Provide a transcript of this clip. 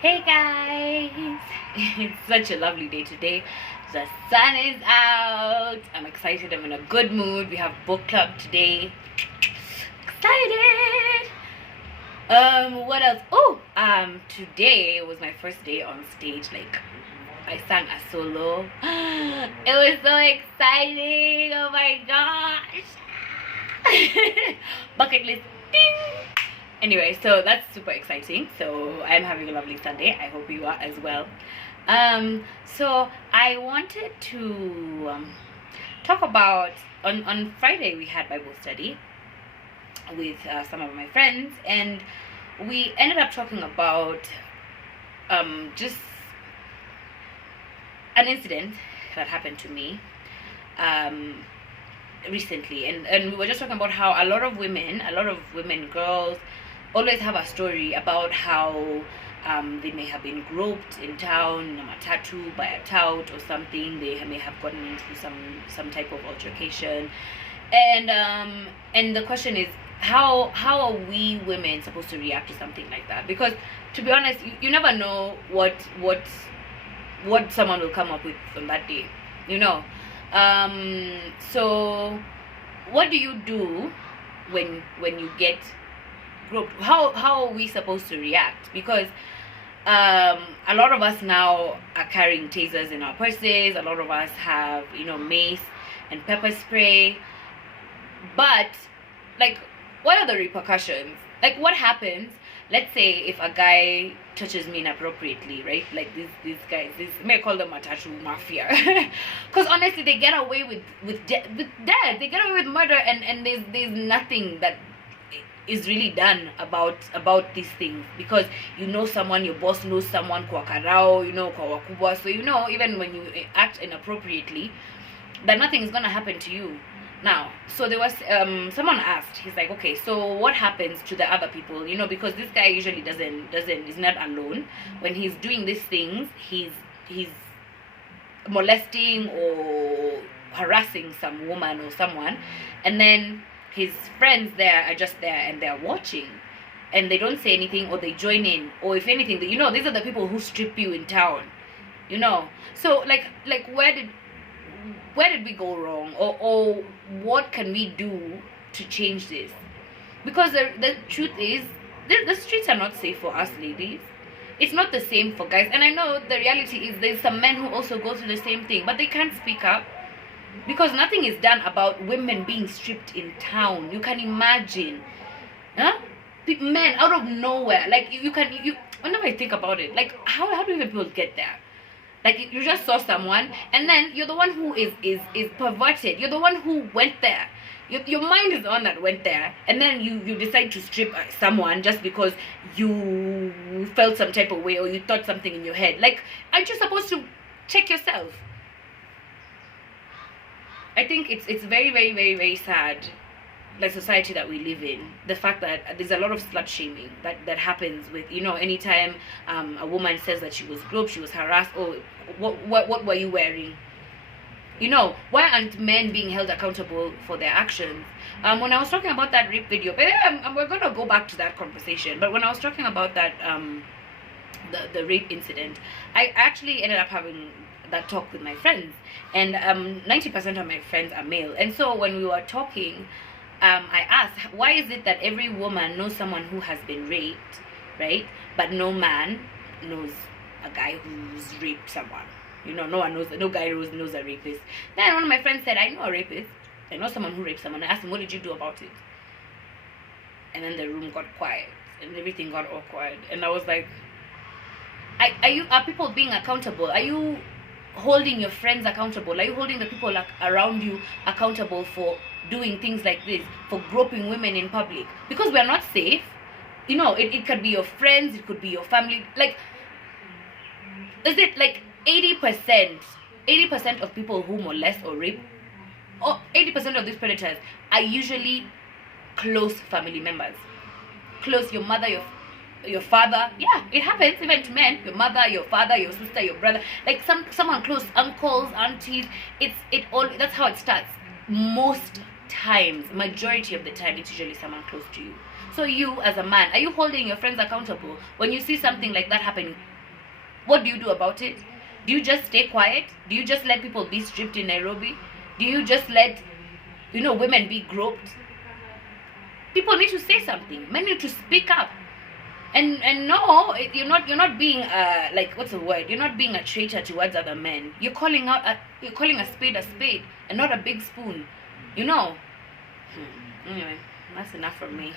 Hey guys! It's such a lovely day today. The sun is out. I'm excited. I'm in a good mood. We have book club today. Excited! What else? Today was my first day on stage. Like, I sang a solo. It was so exciting. Oh my gosh! Bucket list. Ding! Anyway, so that's super exciting. So I'm having a lovely Sunday. I hope you are as well. So I wanted to talk about on Friday we had Bible study with some of my friends, and we ended up talking about just an incident that happened to me recently, and we were just talking about how a lot of women, girls, always have a story about how they may have been groped in town in a matatu by a tout or something. They may have gotten into some type of altercation, and the question is, how are we women supposed to react to something like that? Because to be honest, you never know what someone will come up with on that day, you know. So what do you do when you get groped? How are we supposed to react? Because a lot of us now are carrying tasers in our purses. A lot of us have, mace and pepper spray. But like, what are the repercussions? Like, what happens? Let's say if a guy touches me inappropriately, right? Like these guys, may call them matatu mafia, because honestly, they get away with death. They get away with murder, and there's nothing that is really done about these things, because someone, your boss knows someone, kwa karao, kwa wakubwa, so even when you act inappropriately, that nothing is gonna happen to you. Now, so there was someone asked, he's like, okay, so what happens to the other people? Because this guy usually is not alone. When he's doing these things, he's molesting or harassing some woman or someone, and then his friends there are just there and they're watching, and they don't say anything, or they join in, or if anything, these are the people who strip you in town, so like where did we go wrong, or what can we do to change this? Because the truth is, the streets are not safe for us ladies. It's not the same for guys, and I know the reality is there's some men who also go through the same thing, but they can't speak up because nothing is done about women being stripped in town. You can imagine, men out of nowhere. Like, you whenever I think about it, like, how do even people get there? Like, you just saw someone, and then you're the one who is perverted. You're the one who went there. Your mind is the one that went there, and then you decide to strip someone just because you felt some type of way, or you thought something in your head. Like, aren't you supposed to check yourself? I think it's very, very, very, very sad, the society that we live in. The fact that there's a lot of slut shaming that happens with, anytime a woman says that she was groped, she was harassed, or what were you wearing? Why aren't men being held accountable for their actions? When I was talking about that rape video, we're gonna go back to that conversation, but when I was talking about that the rape incident, I actually ended up having that talk with my friends, and 90% of my friends are male, and so when we were talking, I asked, why is it that every woman knows someone who has been raped, right, but no man knows a guy who's raped someone? No one knows, no guy knows a rapist. Then one of my friends said, I know a rapist, I know someone who raped someone. I asked him, what did you do about it? And then the room got quiet and everything got awkward, and I was like, are people being accountable? Are you holding your friends accountable? Are you holding the people around you accountable for doing things like this, for groping women in public? Because we're not safe. It could be your friends, it could be your family. Like, is it like 80% of people who molest or rape, or 80% of these predators are usually close family members? Close, your mother, your father. Yeah, it happens even to men. Your mother, your father, your sister, your brother, like someone close, uncles, aunties. That's how it starts. Most times, majority of the time, it's usually someone close to you. So you as a man, are you holding your friends accountable when you see something like that happening? What do you do about it? Do you just stay quiet? Do you just let people be stripped in Nairobi? Do you just let, women be groped? People need to say something. Men need to speak up. And no, you're not being like, what's the word? You're not being a traitor towards other men. You're calling a spade and not a big spoon. Anyway, that's enough from me.